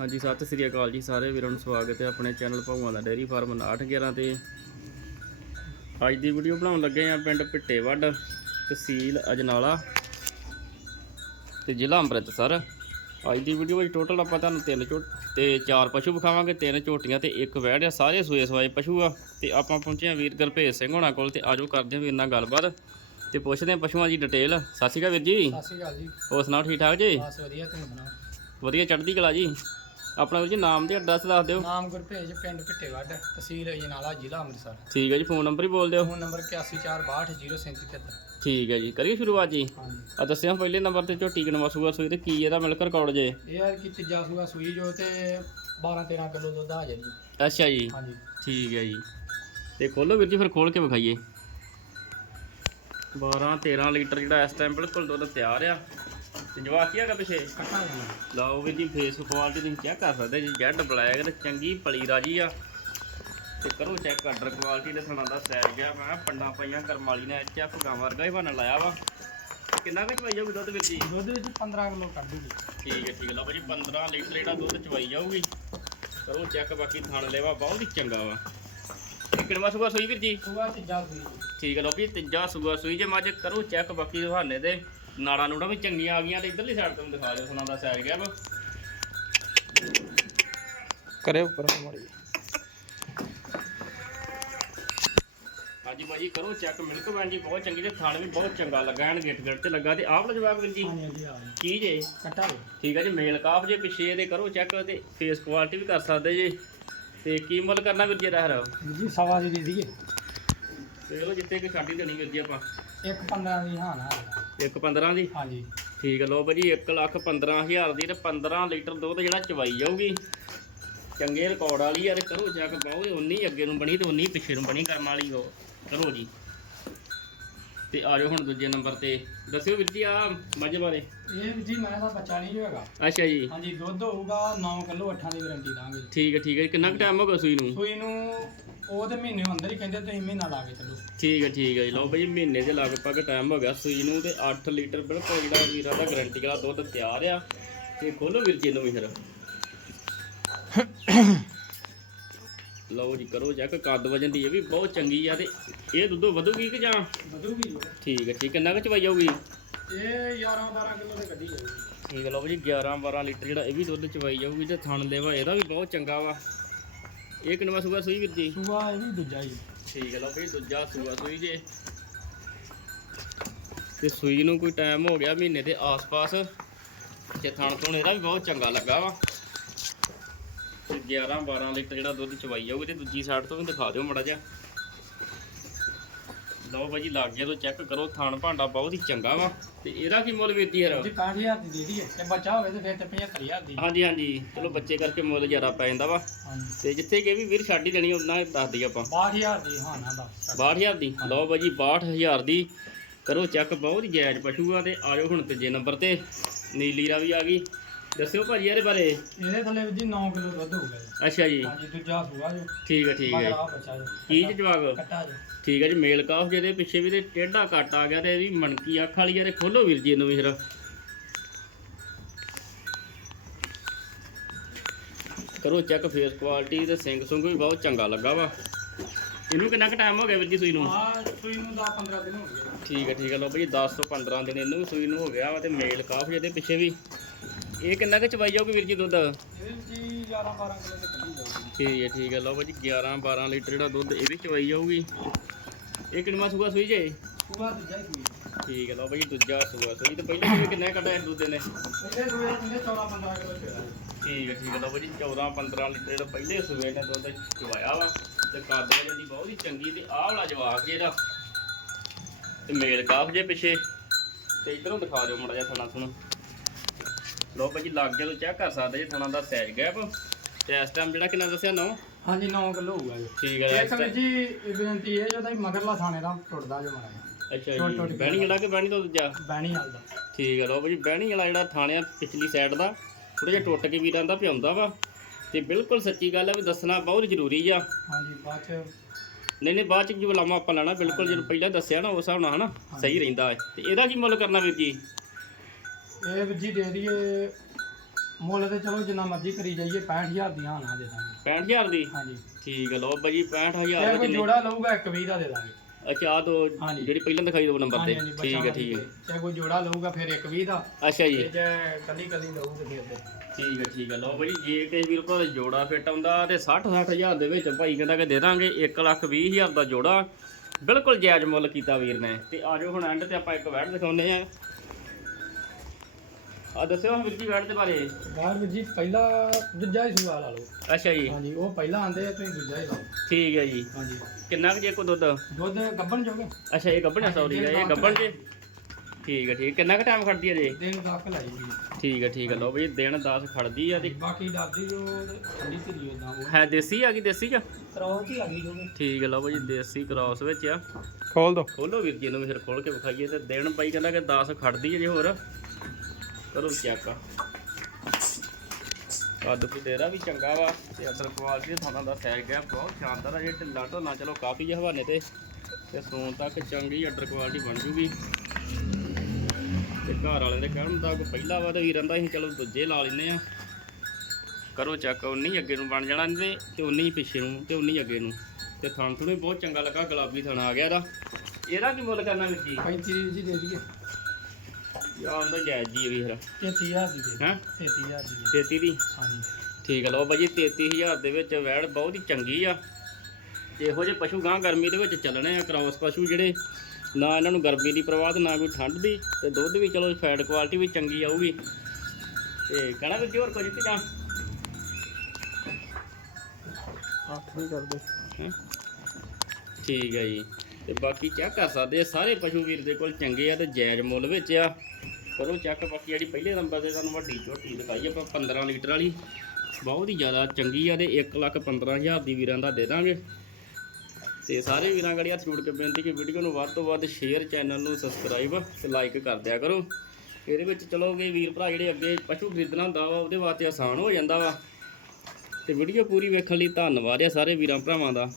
ਹਾਂਜੀ ਸਤਿ ਸ੍ਰੀ ਅਕਾਲ ਜੀ ਸਾਰੇ ਵੀਰਾਂ ਨੂੰ ਸਵਾਗਤ ਹੈ ਆਪਣੇ ਚੈਨਲ ਭਗਵਾਨ ਦਾ ਡੇਅਰੀ ਫਾਰਮ 911 ਤੇ। ਅੱਜ ਦੀ ਵੀਡੀਓ ਬਣਾਉਣ ਲੱਗੇ ਆ ਪਿੰਡ ਪਿੱਟੇਵੱਡ ਤਹਿਸੀਲ ਅਜਨਾਲਾ ਤੇ ਜ਼ਿਲ੍ਹਾ ਅੰਮ੍ਰਿਤਸਰ। ਅੱਜ ਦੀ ਵੀਡੀਓ ਵਿੱਚ ਟੋਟਲ ਆਪਾਂ ਤੁਹਾਨੂੰ ਤਿੰਨ ਝੋਟ ਤੇ ਚਾਰ ਪਸ਼ੂ ਵਿਖਾਵਾਂਗੇ ਤਿੰਨ ਝੋਟੀਆਂ ਤੇ ਇੱਕ ਵੈੜ ਆ ਸਾਰੇ ਸੂਏ ਸਵਾਏ ਪਸ਼ੂ ਆ। ਤੇ ਆਪਾਂ ਪਹੁੰਚੇ ਆ ਵੀਰ ਗੁਰਭੇਜ ਸਿੰਘ ਹੋਣਾ ਕੋਲ ਤੇ ਆਜੋ ਕਰਦੇ ਆ ਵੀਰ ਨਾਲ ਗੱਲਬਾਤ ਤੇ ਪੁੱਛਦੇ ਆ ਪਸ਼ੂਆਂ ਦੀ ਡਿਟੇਲ ਸਤਿ ਸ਼੍ਰੀ ਅਕਾਲ ਵੀਰ ਜੀ। ਸਤਿ ਸ਼੍ਰੀ ਅਕਾਲ ਜੀ। ਹੋਰ ਸੁਣਾਓ ਠੀਕ ਠਾਕ ਜੀ? ਬਸ ਵਧੀਆ ਤੁਸੀਂ ਸੁਣਾਓ? ਵਧੀਆ ਚੜ੍ਹਦੀ ਕਲਾ ਜੀ? ਆਪਣਾ ਵੀਰ ਜੀ ਨਾਮ ਤੇ ਐਡਰੈਸ ਦੱਸ ਦਿਓ। ਨਾਮ ਗੁਰਭੇਜ ਪਿੰਡ ਪਿੱਟੇਵੱਡ ਤਹਿਸੀਲ ਅਜਨਾਲਾ ਜ਼ਿਲ੍ਹਾ ਅੰਮ੍ਰਿਤਸਰ। ਠੀਕ ਹੈ ਜੀ ਫੋਨ ਨੰਬਰ ਹੀ ਬੋਲ ਦਿਓ। ਫੋਨ ਨੰਬਰ 8146203773 ਠੀਕ ਹੈ ਜੀ ਕਰੀਏ ਸ਼ੁਰੂਆਤ ਜੀ। ਹਾਂਜੀ। ਆ ਦੱਸਿਆ ਪਹਿਲੇ ਨੰਬਰ ਤੇ ਝੋਟੀ ਕਿਨਵਾ ਸੂਆ ਸੂਈ ਤੇ ਕੀ ਇਹਦਾ ਮਿਲਕ ਰਿਕਾਰਡ ਜੇ? ਇਹ ਯਾਰ ਕਿ ਤੀਜਾ ਸੂਆ ਸੂਈ ਜੋ ਤੇ 12 13 ਕਿਲੋ ਦੁੱਧ ਆ ਜਾਈ ਅੱਛਾ ਜੀ। ਹਾਂਜੀ। ਠੀਕ ਹੈ ਜੀ। ਤੇ ਖੋਲੋ ਵੀਰ ਜੀ ਫਿਰ ਖੋਲ ਕੇ ਵਿਖਾਈਏ। 12 13 ਲੀਟਰ ਜਿਹੜਾ ਇਸ ਟਾਈਮ ਬਿਲਕੁਲ ਦੁੱਧ ਤਿਆਰ ਆ। ਤੇ ਜਵਾਕ ਕੀ ਹੈਗਾ ਪਿਛੇ? ਕੱਟਾ ਜੀ ਲਓ ਵੀਰ ਜੀ ਫੇਸ ਕੁਆਲਿਟੀ ਤੁਸੀਂ ਚੈੱਕ ਕਰ ਸਕਦੇ ਜੀ ਜੈਡ ਬਲੈਕ ਤੇ ਚੰਗੀ ਪਲੀ ਰਾਜੀ ਆ। ਤੇ ਕਰੋ ਚੈੱਕ ਆਰਡਰ ਕੁਆਲਿਟੀ ਦੇ ਥਣਾ ਦਾ ਸੈਰ ਗਿਆ ਮੈਂ ਪੰਡਾਂ ਪਈਆਂ ਕਰਮ ਵਾਲੀ ਨੇ ਇੱਥੇ ਭਗਾ ਵਰਗਾ ਹੀ ਬਣ ਲਾਇਆ ਵਾ। ਕਿੰਨਾ ਕੁ ਚਵਾਈ ਜਾਊਗੀ ਦੁੱਧ ਵੀਰ ਜੀ? ਦੁੱਧ ਵਿੱਚ 15 ਕਿਲੋ ਕੱਢ ਦੂਗੀ ਠੀਕ ਹੈ ਠੀਕ ਹੈ। ਲਓ ਭਾਜੀ 15 ਲੀਟਰ ਜਿਹੜਾ ਦੁੱਧ ਚਵਾਈ ਜਾਊਗੀ। ਕਰੋ ਚੈੱਕ ਬਾਕੀ ਥਣ ਲੈਵਾ ਬਹੁਤ ਹੀ ਚੰਗਾ ਵਾ। ਕਿੰਨਵਾ ਸੂਆ ਸੂਈ ਵੀਰ ਜੀ। ਸੂਆ ਤੀਜਾ ਸੂਈ। ਠੀਕ ਹੈ ਲਓ ਵੀ ਤੀਜਾ ਸੂਆ ਸੂਈ ਜੇ ਮੱਝ ਕਰੋ ਚੈੱਕ ਬਾਕੀ ਦਹਾਨੇ ਦੇ ਨਾੜਾ ਨੂੜਾ ਵੀ ਚੰਗੀਆਂ ਆ ਗਈਆਂ ਤੇ ਇਧਰਲੀ ਸਾਈਡ ਤੋਂ ਦਿਖਾ ਦਿਓ ਸੁਣਾ ਦਾ ਸੈਰ ਗਿਆ ਵਾ ਕਰੇ ਉੱਪਰ ਮੜੀ ਹਾਂਜੀ ਭਾਜੀ ਕਰੋ ਚੈੱਕ ਮਿਲਕ ਵੈਨ ਜੀ ਬਹੁਤ ਚੰਗੀ ਤੇ ਥਣ ਵੀ ਬਹੁਤ ਚੰਗਾ ਲੱਗਾ ਐਨ ਗਿੱਟ ਗਿੱਟ ਤੇ ਲੱਗਾ ਤੇ ਆਪ ਜਵਾਬ ਵੀਰ ਜੀ। ਹਾਂਜੀ ਹਾਂਜੀ ਆ ਕੀ ਜੇ? ਕੱਟਾ ਠੀਕ ਹੈ ਜੀ ਮੇਲ ਕਾਫ ਜੇ ਪਿੱਛੇ ਇਹਦੇ ਕਰੋ ਚੈੱਕ ਤੇ ਫੇਸ ਕੁਆਲਿਟੀ ਵੀ ਕਰ ਸਕਦੇ ਜੀ। ਤੇ ਕੀ ਮੁੱਲ ਕਰਨਾ ਵੀਰ ਜੀ ਰਹਿ ਜੀ ਸਵਾ ਦੀ ਦੇ ਦਈਏ। ਤੇ ਲੋ ਜਿੱਤੇ ਕਿ ਛਾਡੀ ਦੇਣੀ ਵੀਰ ਜੀ ਆਪਾਂ। ਇੱਕ 15 ਦੀ ਹਾਂ ਨਾ ਇੱਕ 15 ਦੀ? ਹਾਂਜੀ। ਠੀਕ ਹੈ ਲੋ ਭਾਜੀ 1 ਲੱਖ 15000 ਦੀ ਤੇ 15 ਲੀਟਰ ਦੁੱਧ ਜਿਹੜਾ ਚਵਾਈ ਜਾਊਗੀ। ਚੰਗੇ ਰਿਕਾਰਡ ਵਾਲੀ ਯਾਰ ਕਰੋ ਚੈੱਕ ਬਹੁਤ ਉਨੀ ਅੱਗੇ ਨੂੰ ਬਣੀ ਤੇ ਉਨੀ ਪਿੱਛੇ ਨੂੰ ਬਣੀ ਕਰਮ ਵਾਲੀ ਉਹ। ਕਰੋ ਜੀ। ਤੇ ਆ ਜਾਓ ਹੁਣ ਦੂਜੇ ਨੰਬਰ ਤੇ। ਦੱਸਿਓ ਵੀਰ ਜੀ ਆ ਮੱਝ ਬਾਰੇ। ਇਹ ਵੀ ਜੀ ਮੈਂ ਦਾ ਬੱਚਾ ਨਹੀਂ ਹੈਗਾ। ਅੱਛਾ ਜੀ। ਹਾਂਜੀ ਦੁੱਧ ਹੋਊਗਾ 9 ਕਿਲੋ 8 ਦੀ ਗਾਰੰਟੀ ਦਾਂਗੇ ਠੀਕ ਹੈ ਠੀਕ ਹੈ। ਕਿੰਨਾ ਕੁ ਟਾਈਮ ਹੋ ਗਿਆ ਸੂਈ ਨੂੰ? ਸੂਈ ਨੂੰ ਉਹ ਤੇ ਮਹੀਨੇ ਅੰਦਰ ਹੀ ਕਹਿੰਦੇ ਤੁਸੀਂ ਮਹੀਨਾ ਲਾ ਕੇ ਚੱਲੋ। ਠੀਕ ਹੈ ਠੀਕ ਹੈ ਜੀ। ਲਓ ਭਾਜੀ ਮਹੀਨੇ ਦੇ ਲਗਭਗ ਟਾਈਮ ਹੋ ਗਿਆ ਸੂਈ ਨੂੰ ਤੇ 8 ਲੀਟਰ ਬਿਲਕੁਲ ਜਿਹੜਾ ਵੀਰਾਂ ਦਾ ਗਾਰੰਟੀ ਵਾਲਾ ਦੁੱਧ ਤਿਆਰ ਆ। ਤੇ ਖੋਲੋ ਵੀਰ ਜੀ ਨੂੰ ਵੀ ਫਿਰ। ਲਓ ਜੀ ਕਰੋ ਚੈੱਕ ਕੱਦ ਵਜਨ ਦੀ ਇਹ ਵੀ ਬਹੁਤ ਚੰਗੀ ਆ ਤੇ ਇਹ ਦੁੱਧੋਂ ਵਧੂਗੀ ਕਿ ਜਾਂ? ਵਧੂਗੀ ਠੀਕ ਹੈ ਠੀਕ ਕਿੰਨਾ ਕੁ ਚਵਾਈ ਜਾਊਗੀ ਇਹ 11 12 ਕਿਲੋ ਦੇ ਕੱਢੀ ਜਾਊਗੀ। ਠੀਕ ਲਓ ਜੀ 11 12 ਲੀਟਰ ਜਿਹੜਾ ਇਹ ਵੀ ਦੁੱਧ ਚਵਾਈ ਜਾਊਗੀ ਤੇ ਥਣ ਦੇਵਾ ਇਹਦਾ ਵੀ ਬਹੁਤ ਚੰਗਾ ਵਾ। ਇਹ ਕਿੰਨਵਾ ਸੂਆ ਸੂਈ ਵੀਰ ਜੀ? ਸੂਆ ਇਹ ਵੀ ਦੂਜਾ ਹੀ। ਠੀਕ ਹੈ ਲਓ ਭਾਈ ਦੂਜਾ ਸੂਆ ਸੂਈ ਜੇ। ਤੇ ਸੂਈ ਨੂੰ ਕੋਈ ਟਾਈਮ ਹੋ ਗਿਆ ਮਹੀਨੇ ਦੇ ਆਸ-ਪਾਸ। ਤੇ ਥਣ ਥਣ ਇਹਦਾ ਵੀ ਬਹੁਤ ਚੰਗਾ ਲੱਗਾ ਵਾ। ਤੇ 11 12 ਲੀਟਰ ਜਿਹੜਾ ਦੁੱਧ ਚਵਾਈ ਜਾਊਗੀ ਤੇ ਦੂਜੀ ਸਾਈਡ ਤੋਂ ਵੀ ਦਿਖਾ ਦਿਓ ਮੜਾ ਜਿਹਾ। ਲਓ ਭਾਜੀ ਲੱਗ ਗਿਆ ਤੋਂ ਚੈੱਕ ਕਰੋ ਥਣ ਭਾਂਡਾ ਬਹੁਤ ਹੀ ਚੰਗਾ ਵਾ। ਤੇ ਇਹਦਾ ਕੀ ਮੁੱਲ ਜੀ ਯਾਰ? ਜੀ 65000 ਦੀ ਦੇ ਦਈਏ ਤੇ ਬੱਚਾ ਹੋਵੇ ਤੇ ਫਿਰ ਤੇ 75000 ਦੀ। ਹਾਂਜੀ ਹਾਂਜੀ। ਚਲੋ ਬੱਚੇ ਕਰਕੇ ਮੁੱਲ ਜ਼ਿਆਦਾ ਪੈ ਜਾਂਦਾ ਵਾ। ਤੇ ਜਿੱਥੇ ਕਿ ਵੀ ਵੀਰ ਛੱਡ ਹੀ ਦੇਣੀ ਉਹਨਾਂ ਦੱਸ ਦਈਏ ਆਪਾਂ। 62000 ਦੀ ਹਾਂ ਨਾ ਬਸ 62000 ਦੀ। ਲਓ ਬਾਜੀ 62000 ਦੀ। ਕਰੋ ਚੈੱਕ ਬਹੁਤ ਹੀ ਜਾਇਜ਼ ਪਸ਼ੂ ਆ ਤੇ ਆਜੋ ਹੁਣ ਤੀਜੇ ਨੰਬਰ ਤੇ। ਨੀਲੀ ਰਾ ਵੀ ਆ ਗਈ। ਦੱਸਿਓ ਭਾਜੀ ਇਹਦੇ ਬਾਰੇ। ਇਹਦੇ ਥੱਲੇ ਵੀ ਜੀ 9 ਕਿਲੋ ਦੁੱਧ ਹੋਊਗਾ ਜੀ। ਅੱਛਾ ਜੀ। ਹਾਂਜੀ ਦੂਜਾ ਸੂਆ ਜੋ। ਠੀਕ ਹੈ ਠੀਕ ਹੈ ਮਗਰ ਆ ਬੱਚਾ ਜੋ ਕੀ ਜੀ ਜਵਾਬ? ਕੱਟਾ ਜੋ। ਠੀਕ ਹੈ ਜੀ ਮੇਲ ਕਾਫ ਜਿਹਦੇ ਪਿੱਛੇ ਵੀ ਤੇ ਟੇਢਾ ਕੱਟ ਆ ਗਿਆ ਤੇ ਇਹਦੀ ਮਣਕੀ ਅੱਖ ਵਾਲੀ ਯਾਰ ਖੋਲੋ ਵੀਰ ਜੀ ਇਹਨੂੰ ਵੀ ਫਿਰ। ਕਰੋ ਚੈੱਕ ਫੇਸ ਕੁਆਲਿਟੀ ਤੇ ਸਿੰਘ ਸੁੰਗ ਵੀ ਬਹੁਤ ਚੰਗਾ ਲੱਗਾ ਵਾ। ਇਹਨੂੰ ਕਿੰਨਾ ਕੁ ਟਾਈਮ ਹੋ ਗਿਆ ਵੀਰ ਜੀ ਸੂਈ ਨੂੰ? ਆ ਸੂਈ ਨੂੰ 10 15 ਦਿਨ ਹੋ ਗਏ। ਠੀਕ ਹੈ ਠੀਕ ਹੈ ਲਓ ਭਾਈ 10 ਤੋਂ 15 ਦਿਨ ਇਹਨੂੰ ਵੀ ਸੂਈ ਨੂੰ ਹੋ ਗਿਆ ਵਾ ਤੇ ਮੇਲ ਕਾਫ ਜਿਹਦੇ ਪਿੱਛੇ ਵੀ। ਇਹ ਕਿੰਨਾ ਕੁ ਚਵਾਈ ਜਾਊਗੀ ਵੀਰ ਜੀ ਦੁੱਧ? ਜੀ 11 12 ਕਿਲੋ ਕੱਢੀ ਜਾਊਗੀ। ਠੀਕ ਹੈ ਠੀਕ ਹੈ। ਲਓ ਭਾਜੀ 11 12 ਲੀਟਰ ਜਿਹੜਾ ਦੁੱਧ ਇਹ ਵੀ ਚਵਾਈ ਜਾਊਗੀ। ਇਹ ਕਿੰਨਵਾ ਸੂਆ ਸੂਈ ਜੇ? ਸੂਆ ਦੂਜਾ ਹੀ ਸੂਈ ਠੀਕ ਹੈ ਲਓ ਭਾਜੀ ਦੂਜਾ ਸੂਆ ਸੂਈ। ਤੇ ਪਹਿਲੇ ਕਿਵੇਂ ਕਿੰਨਾ ਕੱਢਿਆ ਇਸ ਦੁੱਧ ਨੇ ਇਹਦੇ ਸੂਏ ਥੱਲੇ 14 15 ਕਿਲੋ ਠੀਕ ਹੈ ਠੀਕ ਹੈ। ਲਓ ਭਾਜੀ 14 15 ਲੀਟਰ ਜਿਹੜਾ ਪਹਿਲੇ ਸੂਏ ਨੇ ਦੁੱਧ ਚਵਾਇਆ ਵਾ। ਤੇ ਕੱਦ ਦੀ ਬਹੁਤ ਹੀ ਚੰਗੀ ਤੇ ਆਹ ਵਾਲਾ ਜਵਾਬ ਜਿਹੜਾ। ਤੇ ਮੇਲ ਕਾਫ ਜੇ ਪਿੱਛੇ। ਤੇ ਇਧਰੋਂ ਦਿਖਾ ਦਿਓ ਮੜਾ ਜਿਹਾ ਥਣਾ ਥਣਾ ਲਓ ਭਾਜੀ ਲੱਗ ਗਿਆ ਤੋਂ ਚੈੱਕ ਕਰ ਸਕਦੇ ਜੇ ਥਣਾ ਦਾ ਸਾਈਜ਼ ਗੈਪ ਤੇ ਇਸ ਟਾਈਮ ਜਿਹੜਾ ਕਿੰਨਾ ਦੱਸਿਆ ਨੋ? ਹਾਂਜੀ 9 ਕਿਲੋ ਹੋਊਗਾ ਜੀ। ਠੀਕ ਹੈ ਇੱਕ ਵਿੱਚ ਜੀ ਬੇਨਤੀ ਇਹ ਜੋ ਤਾਂ ਮਗਰਲਾ ਥਾਣੇ ਦਾ ਟੁੱਟਦਾ ਜੋ ਮਾਰਾ ਅੱਛਾ ਜੀ ਬਹਿਣੀ ਵਾਲਾ ਕਿ ਬਹਿਣੀ ਤੋਂ ਦੂਜਾ? ਬੈਣੀ ਵਾਲ ਠੀਕ ਹੈ ਲਓ ਭਾਜੀ ਬਹਿਣੀ ਵਾਲਾ ਜਿਹੜਾ ਥਾਣਿਆ ਪਿਛਲੀ ਸਾਈਡ ਦਾ ਥੋੜਾ ਜਿਹਾ ਟੁੱਟ ਕੇ ਵੀਰਾਂ ਦਾ ਪਿਆਉਂਦਾ ਵਾ। ਤੇ ਬਿਲਕੁਲ ਸੱਚੀ ਗੱਲ ਹੈ ਵੀ ਦੱਸਣਾ ਬਹੁਤ ਜ਼ਰੂਰੀ ਆ। ਹਾਂਜੀ ਬਾਅਦ ਚ ਨਹੀਂ ਨਹੀਂ ਬਾਅਦ ਚ ਜੋ ਆਪਾਂ ਲੈਣਾ ਬਿਲਕੁਲ ਜਦੋਂ ਪਹਿਲਾਂ ਦੱਸਿਆ ਨਾ ਉਸ ਹਿਸਾਬ ਨਾਲ ਹਨਾ ਸਹੀ ਰਹਿੰਦਾ ਹੈ। ਤੇ ਇਹਦਾ ਕੀ ਮੁੱਲ ਕਰਨਾ ਵੀਰ ਜੀ? ਇਹ ਵੀ ਜੀ ਦੇ ਦਈਏ ਮੁੱਲ ਤੇ ਚਲੋ ਜਿੰਨਾ ਮਰਜ਼ੀ ਕਰੀ ਜਾਈਏ 65000 ਦੀਆਂ ਨਾ ਦੇ ਦਾਂਗੇ। 65000 ਦੀ? ਹਾਂਜੀ। ਠੀਕ ਹੈ ਲਓ ਬਾਈ 65000 ਜੇ ਕੋਈ ਦੀ ਜੋੜਾ ਲਊਗਾ ਇੱਕ ਵੀਹ ਦਾ ਦੇ ਦਾਂਗੇ। ਅੱਛਾ ਆ ਦੋ ਹਾਂਜੀ। ਜਿਹੜੀ ਪਹਿਲਾਂ ਦਿਖਾਈ ਦੋ ਨੰਬਰ ਤੇ। ਹਾਂਜੀ ਠੀਕ ਹੈ ਠੀਕ ਹੈ ਜੇ ਕੋਈ ਜੋੜਾ ਲਊਗਾ ਫਿਰ ਇੱਕ ਵੀਹ ਦਾ। ਅੱਛਾ ਜੀ। ਤੇ ਜੇ ਕੱਲੀ ਕੱਲੀ ਲਊ ਤੇ ਫਿਰ ਦੇ। ਠੀਕ ਹੈ ਠੀਕ ਹੈ ਲਓ ਬਾਈ ਜੇ ਕਿਸੇ ਵੀਰ ਕੋਲ ਜੋੜਾ ਫਿੱਟ ਆਉਂਦਾ ਤੇ 60 60000 ਦੇ ਵਿੱਚ ਭਾਈ ਕਹਿੰਦਾ ਕਿ ਦੇ ਦਾਂਗੇ 1 ਲੱਖ 20 ਹਜ਼ਾਰ ਦਾ ਜੋੜਾ। ਬਿਲਕੁਲ ਜਾਇਜ਼ ਮੁੱਲ ਕੀਤਾ ਵੀਰ ਨੇ। ਤੇ ਆਜੋ ਹੁਣ ਐਂਡ ਤੇ ਆਪਾਂ ਇੱਕ ਵੈਟ ਦਿਖਾਉਂਦੇ ਆ ਆ ਦੱਸਿਓ ਵੀਰ ਜੀ ਵੈਟ ਦੇ ਬਾਰੇ। ਬਾਹਰ ਵੀ ਜੀ ਪਹਿਲਾ ਦੂਜਾ ਹੀ ਸੂਆ ਲਾ ਲਓ। ਅੱਛਾ ਜੀ। ਹਾਂਜੀ ਉਹ ਪਹਿਲਾ ਆਂਦੇ ਆ ਤੁਸੀਂ ਦੂਜਾ ਹੀ ਲਾਓ। ਠੀਕ ਹੈ ਜੀ। ਹਾਂਜੀ। ਕਿੰਨਾ ਕੁ ਜੇ ਕੋ ਦੁੱਧ? ਦੁੱਧ ਗੱਬਣ ਜੋਗੇ? ਅੱਛਾ ਇਹ ਗੱਭਣ ਸੌਰੀ ਹੈ ਇਹ ਗੱਭਣ ਜੇ। ਠੀਕ ਹੈ ਠੀਕ। ਕਿੰਨਾ ਕੁ ਟਾਈਮ ਖੜਦੀ ਹੈ ਜੇ? ਦਿਨ ਤੱਕ ਲਾਈ ਜੀ ਠੀਕ ਹੈ ਠੀਕ ਹੈ ਲਓ ਬਈ ਦਿਨ 10 ਖੜਦੀ ਆ ਤੇ ਬਾਕੀ ਦਾਦੀ ਤੇ ਠੰਡੀ ਧਰੀ ਉਦਾਂ ਉਹ ਹੈ ਦੇਸੀ ਆ ਗਈ ਦੇਸੀ ਚ? ਕਰੋਚ ਹੀ ਆ ਗਈ ਜੋਗੇ। ਠੀਕ ਹੈ ਲਓ ਬਈ ਦੇਸੀ ਕ੍ਰਾਸ ਵਿੱਚ ਆ। ਖੋਲ ਦੋ। ਖੋਲੋ ਵੀਰ ਜੀ ਨੂੰ ਫਿਰ ਖੋਲ ਕੇ ਵਿਖਾਈਏ ਤੇ ਦਿਨ ਬਾਈ ਕਹਿੰਦਾ ਕਿ 10 ਖੜਦੀ ਹੈ ਜੇ ਹੋਰ। ਕਰੋ ਚੈੱਕ ਕੱਦ ਤੇਰਾ ਵੀ ਚੰਗਾ ਵਾ ਤੇ ਅਸਲ ਕੁਆਲਿਟੀ ਥਾਣਾ ਦਾ ਸਾਈਜ਼ ਗਿਆ ਬਹੁਤ ਸ਼ਾਨਦਾਰ ਆ ਜੇ ਢਿੱਲਾ ਢੋਲਾ ਚਲੋ ਕਾਫੀ ਜਿਹਾ ਹਵਾਨੇ ਤੇ। ਤੇ ਸੂਣ ਤੱਕ ਚੰਗੀ ਆਰਡਰ ਕੁਆਲਿਟੀ ਬਣ ਜੂਗੀ। ਤੇ ਘਰ ਵਾਲੇ ਦੇ ਕਹਿਣ ਦਾ ਕੋਈ ਪਹਿਲਾ ਵਾ ਤੇ ਵੀਰਾਂ ਦਾ ਅਸੀਂ ਚਲੋ ਦੂਜੇ ਲਾ ਲੈਨੇ ਆ ਕਰੋ ਚੈੱਕ ਉਨੀ ਅੱਗੇ ਨੂੰ ਬਣ ਜਾਣਾ ਇਹਦੇ, ਤੇ ਉਨੀ ਹੀ ਪਿੱਛੇ ਨੂੰ, ਤੇ ਉਨੀ ਅੱਗੇ ਨੂੰ। ਤੇ ਥਣ ਥੁਣੇ ਬਹੁਤ ਚੰਗਾ ਲੱਗਾ, ਗੁਲਾਬੀ ਥਣ ਆ ਗਿਆ ਇਹਦਾ। ਇਹਦਾ ਕੀ ਮੁੱਲ ਕਰਨਾ ਵੀਰ ਜੀ? 35 ਜੀ ਦੇ ਦਈਏ। ਯਾਰ ਦਾ ਜਾਇਜ਼ ਜੀ ਇਹ ਵੀ ਫਿਰ। 33000 ਦੀ ਦੇ ਹੈਂ? 33000 ਦੀ ਦੇ 33 ਦੀ? ਹਾਂਜੀ। ਠੀਕ ਹੈ ਲਓ ਬਾਜੀ 33000 ਦੇ ਵਿੱਚ ਵੈੜ ਬਹੁਤ ਹੀ ਚੰਗੀ ਆ। ਇਹੋ ਜਿਹੇ ਪਸ਼ੂ ਗਾਂ ਗਰਮੀ ਦੇ ਵਿੱਚ ਚੱਲਣੇ ਆ ਕ੍ਰਾਸ ਪਸ਼ੂ ਜਿਹੜੇ ਨਾ ਇਹਨਾਂ ਨੂੰ ਗਰਮੀ ਦੀ ਪ੍ਰਵਾਹ ਤੇ ਨਾ ਕੋਈ ਠੰਡ ਦੀ ਤੇ ਦੁੱਧ ਵੀ ਚਲੋ ਫੈਟ ਕੁਆਲਿਟੀ ਵੀ ਚੰਗੀ ਆਊਗੀ। ਤੇ ਕਹਣਾ ਵੀ ਹੋਰ ਕੁਝ ਕਿ ਜਾਂ ਹੱਥ ਨਹੀਂ ਕਰਦੇ। ਹੈਂ? ਠੀਕ ਹੈ ਜੀ। ਤੇ ਬਾਕੀ ਚੈੱਕ ਕਰ ਸਕਦੇ ਆ ਸਾਰੇ ਪਸ਼ੂ ਵੀਰ ਦੇ ਕੋਲ ਚੰਗੇ ਆ ਤੇ ਜਾਇਜ਼ ਮੁੱਲ ਵਿੱਚ ਆ। ਕਰੋ ਚੈੱਕ, ਬਾਕੀ ਜਿਹੜੀ ਪਹਿਲੇ ਨੰਬਰ ਤੇ ਤੁਹਾਨੂੰ ਵੱਡੀ ਝੋਟੀ ਦਿਖਾਈ ਆਪਾਂ 15 ਲੀਟਰ ਵਾਲੀ, ਬਹੁਤ ਹੀ ਜ਼ਿਆਦਾ ਚੰਗੀ ਆ ਤੇ 1 ਲੱਖ 15000 ਦੀ ਵੀਰਾਂ ਦਾ ਦੇ ਦਾਂਗੇ। ਤੇ ਸਾਰੇ ਵੀਰਾਂ ਗੜੀ ਹੱਥ ਜੋੜ ਕੇ ਬੇਨਤੀ ਕਿ ਵੀਡੀਓ ਨੂੰ ਵੱਧ ਤੋਂ ਵੱਧ ਸ਼ੇਅਰ ਚੈਨਲ ਨੂੰ ਸਬਸਕ੍ਰਾਈਬ ਤੇ ਲਾਈਕ ਕਰ ਦਿਆ ਕਰੋ। ਇਹਦੇ ਵਿੱਚ ਚਲੋ ਵੀ ਵੀਰ ਭਰਾ ਜਿਹੜੇ ਅੱਗੇ ਪਸ਼ੂ ਖਰੀਦਣਾ ਹੁੰਦਾ ਵਾ, ਉਹਦੇ ਵਾਸਤੇ ਆਸਾਨ ਹੋ ਜਾਂਦਾ ਵਾ। ਤੇ ਵੀਡੀਓ ਪੂਰੀ ਵੇਖਣ ਲਈ ਧੰਨਵਾਦ ਆ ਸਾਰੇ ਵੀਰਾਂ ਭਰਾਵਾਂ ਦਾ।